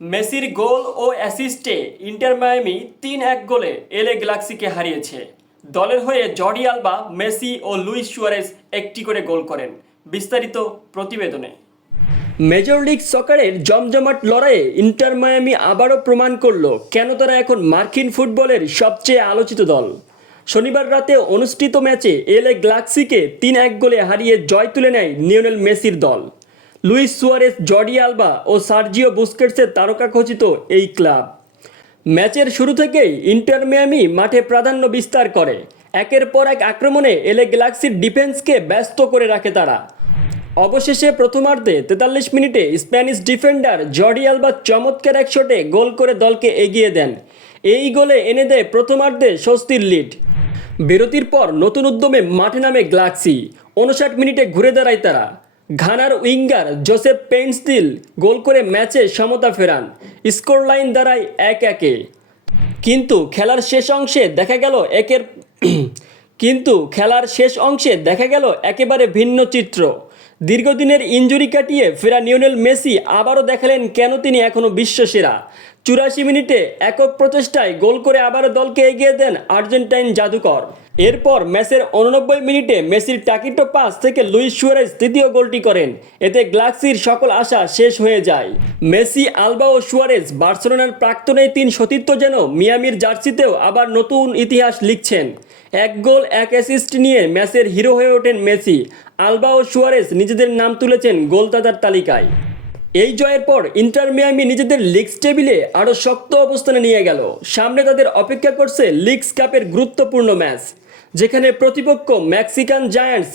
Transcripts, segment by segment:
মেসির গোল ও অ্যাসিস্টে inter Miami তিন এক গোলে এলে গ্যালাক্সিকে হারিয়েছে। দলের হয়ে জর্ডি আলবা, মেসি ও লুইস সুয়ারেজ একটি করে গোল করেন। বিস্তারিত প্রতিবেদনে। মেজর লিগ সকারের জমজমাট লড়াইয়ে ইন্টার মায়ামি আবারও প্রমাণ করল কেন তারা এখন মার্কিন ফুটবলের সবচেয়ে আলোচিত দল। শনিবার রাতে অনুষ্ঠিত ম্যাচে এলে গ্লাক্সিকে তিন এক গোলে হারিয়ে জয় তুলে নেয় নিওনেল মেসির দল। লুইস সুয়ারেস জর্ডি আলবা ও সার্জিও বুস্কেটসের তারকাখচিত এই ক্লাব। ম্যাচের শুরু থেকেই ইন্টার মিয়ামি মাঠে প্রাধান্য বিস্তার করে। একের পর এক আক্রমণে এলে গ্যালাক্সির ডিফেন্সকে ব্যস্ত করে রাখে তারা। অবশেষে প্রথমার্ধে তেতাল্লিশ মিনিটে স্প্যানিশ ডিফেন্ডার জর্ডি আলবা চমৎকার এক শটে গোল করে দলকে এগিয়ে দেন। এই গোলে এনে দেয় প্রথমার্ধে স্বস্তির লিড। বিরতির পর নতুন উদ্যমে মাঠে নামে গ্লাক্সি উনষাট মিনিটে ঘুরে দাঁড়ায় তারা। ঘানার উইঙ্গার জোসেফ পেইন্সদিল গোল করে ম্যাচে সমতা ফেরান স্কোর লাইন দাঁড়ায় এক একে। কিন্তু খেলার শেষ অংশে দেখা গেল একের কিন্তু খেলার শেষ অংশে দেখা গেল একেবারে ভিন্ন চিত্র। দীর্ঘদিনের ইঞ্জুরি কাটিয়ে ফেরা নিউনেল মেসি আবারও দেখালেন কেন তিনি এখনও বিশ্বসেরা। চুরাশি মিনিটে একক প্রচেষ্টায় গোল করে আবারও দলকে এগিয়ে দেন আর্জেন্টাইন জাদুকর। এরপর ম্যাচের উননব্বই মিনিটে মেসির টাকিটো পাস থেকে লুইস সুয়ারেজ তৃতীয় গোলটি করেন। এতে গ্লাক্সির সকল আশা শেষ হয়ে যায়। মেসি, আলবা ও সুয়ারেজ বার্সেলোনার প্রাক্তন এই তিন সতীর্থ যেন মিয়ামির জার্সিতেও আবার নতুন ইতিহাস লিখছেন। এক গোল, এক অ্যাসিস্ট নিয়ে ম্যাচের হিরো হয়ে ওঠেন মেসি। আলবা ও সুয়ারেজ নিজেদের নাম তুলেছেন গোলদাতার তালিকায়। এই জয়ের পর ইন্টার মিয়ামি নিজেদের লিগস টেবিলে আরও শক্ত অবস্থানে নিয়ে গেল। সামনে তাদের অপেক্ষা করছে লিগস কাপের গুরুত্বপূর্ণ ম্যাচ যেখানে প্রতিপক্ষ মেক্সিকান জায়ান্টস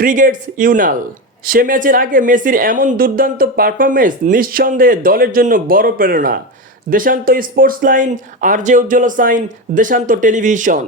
ট্রিগেটস ইউনাল সে ম্যাচের আগে মেসির এমন দুর্দান্ত পারফরমেন্স নিঃসন্দেহে দলের জন্য বড় প্রেরণা। Deshanta sports line R J Ujjwal Sain, Deshanta television.